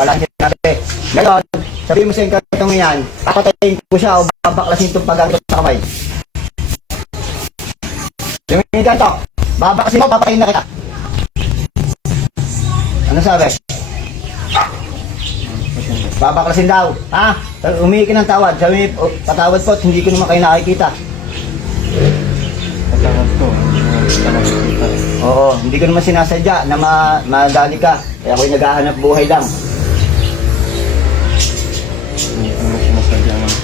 balansin natin. Ngayon, sabihin mo sa inkantong yan, papatayin ko siya o babaklasin itong pagano sa kamay. Yung inkanto, babaklasin mo, papatayin na kita. Ano sabi? Babaklasin daw. Ha? Humingi ka ng tawad. Sabi mo, patawad po, hindi ko naman kayo nakikita. Patawad ko, hindi ko nakikita. Oo, hindi ko naman sinasadya na madali ka. Kaya ako'y naghahanap buhay lang. Hindi ko naman sinasadya ng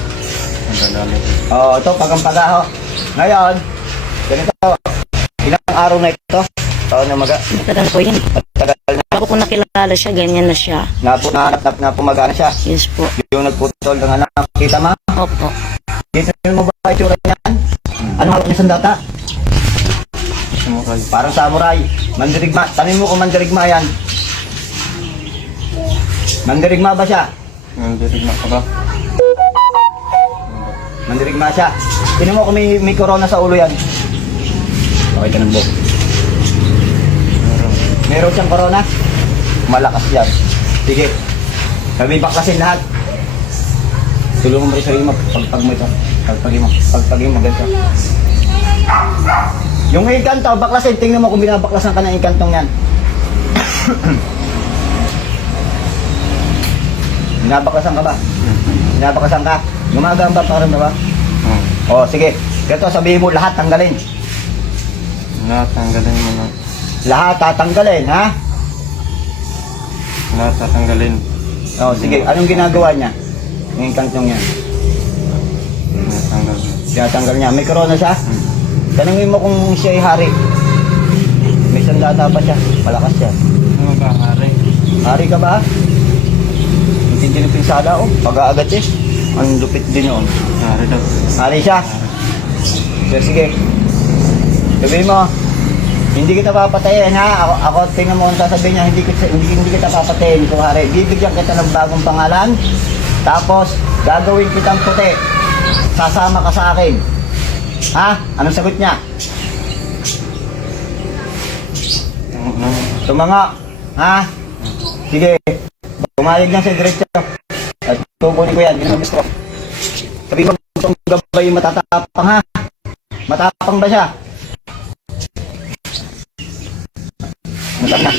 madadali. Oo, ito, pagang-pagaho. Ngayon, ganito, ilang araw na ito? Taon na Matagal po yan. matagal na. Ako po nakilala siya, ganyan na siya. Napumagana siya. Yes po. Yung nagputol ng anak. Kita mo? Opo. Kita mo ba itsura niyan? Ano hawak niya sandata? Samurai. Parang samurai. Mandirigma. Tanong mo kung mandirigma yan. Mandirigma ba siya? Nandirigma ka ba? Mandirigma siya. Tingnan mo kung may corona sa ulo yan. Okay ka ng buhok. Meron. Meron siyang corona? Malakas yan. Sige. Sabi baklasin lahat. Tulungan mo rin sarili mo. Pagpag mo ito. Pagpagin mo. Ganito. Yung ikanto, baklasin. Tingnan mo kung binabaklasan ka ng ikantong yan. Binabaklasan ka ba? Binabaklasan ka? Gumagaan ba? Parang ba? O, sige. Ganito, sabihin mo lahat tanggalin. Lahat tanggalin mo na. Lahat tatanggalin, ha? Lahat tatanggalin. O, sige. Anong ginagawa niya? Yung kantong niya. Natanggal. Tinatanggal niya. May corona siya? Tanungin mo kung siya ay hari. May sandata pa siya. Malakas siya. Ano ba, hari? Hari ka ba? Hindi ng pinsala, oh. Pag-aagat eh. Ang lupit din yun. Hari daw. Hari siya. Pero sige. Sabihin mo, hindi kita papatayin, ha? Ako tingnan mo kung sasabihin niya, hindi kita papatayin kung hari. Bibigyan kita ng bagong pangalan. Tapos, gagawin kitang puti. Sasama ka sa akin. Ha? Anong sagot niya? Tumanga. Ha? Sige. Pumayag lang sa diretso. At tukunin ko yan. Yan ang gusto ko. Sabi mo, gusto mong gabay matatapang, ha? Matapang ba siya? Matapang na.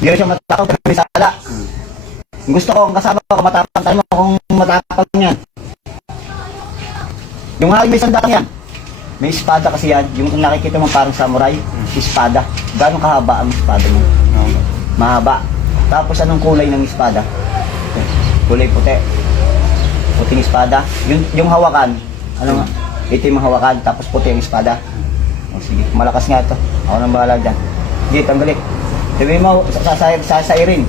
Hindi rin siya matapang pero may sala. Gusto ko kung kasama ko matapang. Tayo mo kung matapang yan. Yung hari may sandata yan. May espada kasi yan. Yung nakikita mo parang samurai. Espada. Gano'ng kahaba ang espada mo? Mahaba. Tapos anong kulay ng espada? Kulay puti. Puting espada. Yung hawakan. Ano nga? Itim ang hawakan. Tapos puti ang espada. O sige. Malakas nga ito. Ako nang bahala dyan. Sige, tanggalin. Sabihin mo, sasairin.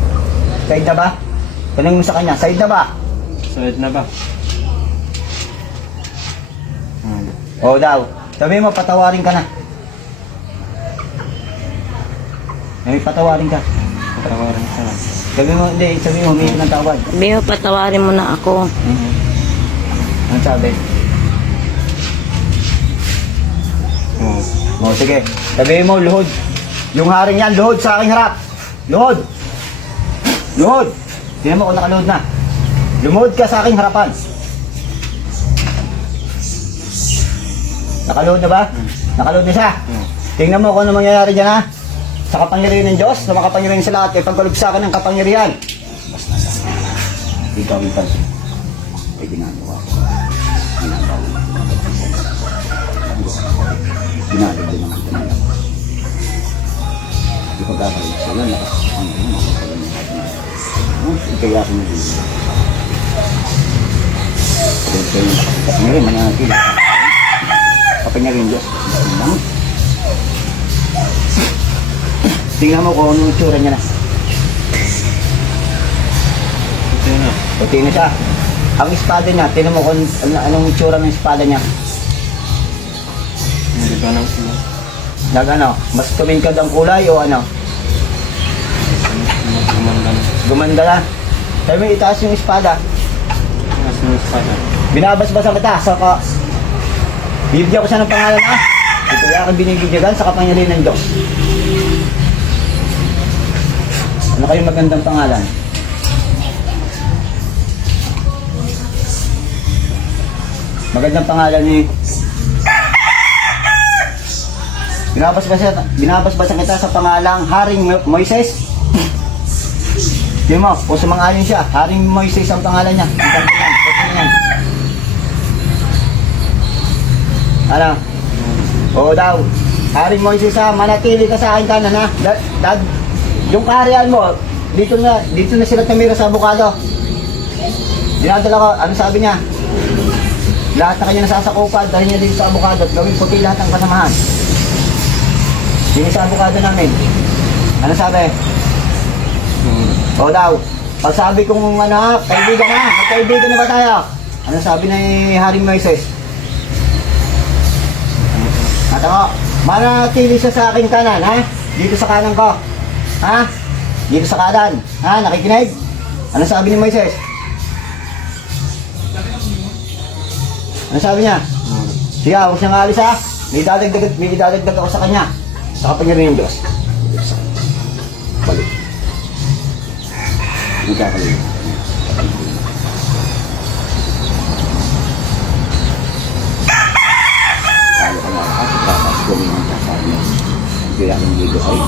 Side na ba? Tanong mo sa kanya, side na ba? Side na ba? Oo daw. Sabihin mo, patawarin ka na. May patawarin ka. Patawarin ka na. Sabihin mo, hindi. Sabihin mo, humingi ng tawad. Biyo, patawarin mo na ako. Ano sabi? O, sige. Sabihin mo, luhod. Yung haring yan, luhod sa aking harap. Luhod. Luhod. Tingnan mo kung nakaluhod na. Lumuhod ka sa aking harapan. Nakaluhod na ba? Nakaluhod na siya. Tingnan mo kung ano mangyayari dyan, ha? Sa kapangyarihan ng Diyos, na makapangyarihan sa lahat, ay pagkalugsakan ng kapangyarihan. Basta sa ikaw ipag ay ginagawa ko. Ginagawa ko. Ginagawa din naman ito. Di pagkakaroon sila, nakasasang ko, makapagaling natin. Ikaya ko na din. Ito yung kapangyarihan, mananatili. Kapangyarihan Diyos. Tingnan mo kung anong itsura niya na. Ito na. Puti na siya. Ang espada niya, tingnan mo kung anong itsura ng espada niya. Hindi ba nang sila? Ano, mas tumingkad ang kulay o ano? Gumanda na. Gumanda na. Sabi mo, itaas yung espada. Mas may espada. Binabasbasan kita sa ka. Bibigyan ko siya ng pangalan, ha? Ito yung aking binibigyan sa kapangyarihan ng Diyos. Ano kayong magandang pangalan? Magandang pangalan ni... Binabasbasan kita sa pangalang Haring Moises. Yun mo, kung sumang-ayon siya, Haring Moises ang pangalan niya. Ang kanto yan, kanto yan. Ano? Oo daw. Haring Moises ha, manatili ka sa akin kanan ha. Yung kaharian mo, dito na sila tumira sa abukado. Dinadala ko, ano sabi niya? Lahat na kanya nasasakupan, dahil niya dito sa abukado at gawin puti lahat ng kasamahan. Dito sa abukado namin. Ano sabi? O daw, pag sabi kong ano, kaibigan na, magkaibigan na ba tayo? Ano sabi ni Haring Moises? At ako, manatili siya sa aking kanan, ha? Dito sa kanan ko. Ha? Dito sa kanan. Ha? Nakikinig? Ano sabi ni Moises? Ano sabi niya? Sige, huwag siyang alis ha. May idadagdag ako sa kanya. Sa kapangyarihan ng Diyos. Balik. Hindi ka kalit. Tayo ka na kasi tapos gawin ang kasabi niya. Ang kaya ng ligo ay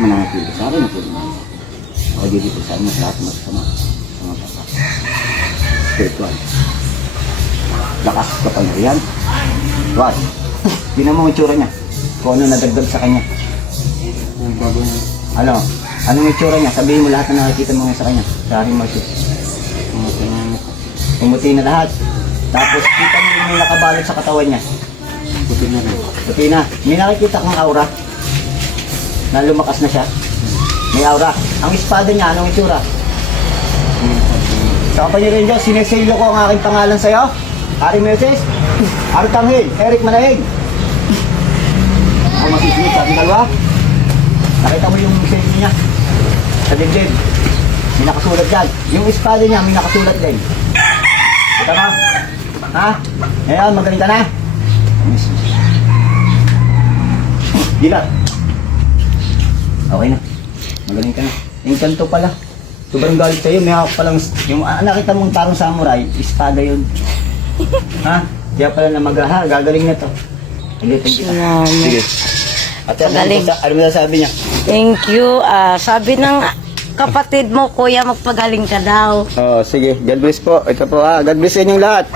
mananatili ka sa akin. O dito sa akin lahat masama. Mga bata. Spiritual. Lakas kapangyarihan. What? Tingnan mo ang itsura niya. Kung ano nadagdag sa kanya. Yung bago niya. Ano? Anong itsura niya? Sabihin mo lahat na nakikita mo ngayon sa kanya. Sa Haring Moises. Pumatay niya yung mukha. Pumuti na lahat. Tapos kita mo yung nakabalot sa katawan niya. Puti na rin. Puti na. May nakikita kang aura. Na lumakas na siya. May aura. Ang espada niya, anong itsura? Sa kapangyarihan Diyos, sineselo ko ang aking pangalan sa'yo. Haring Moises, Artanghel, Eric Manahig. Ako masisunod sa ating dalawa. Nakita mo yung selfie niya sa dibdib. May nakasulat dyan. Yung espada niya, may nakasulat din. Kita mo? Ha? Ngayon, magaling ka na? Gila. Okay na. Magaling ka na. Yung kanto pala. Sobrang galit sa'yo. May hawak palang... Yung nakita mong parang samurai, espada yun. Ha? Kaya pala na gagaling na to. Ulitin kita. Salamat. Sige. At Magaling. ano mo sabi niya? Thank you. Sabi ng kapatid mo, kuya, magpagaling ka daw. Oh, sige. God bless po. Ito po ha. God bless sa inyong lahat.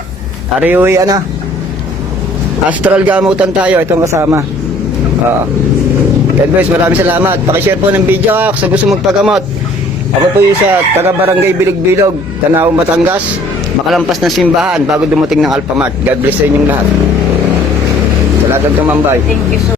Ariuwi, ano? Astral gamutan tayo. Itong kasama. Oo. God bless. Maraming salamat. Pakishare po ng video ha. Kung gusto magpagamot. Ako po yung sa taga-barangay Bilig-Bilog, Tanaw, Batangas. Makalampas ng simbahan bago dumating ng Alphamart. God bless sa inyong lahat. Sa lahat ng Mambay. Thank you so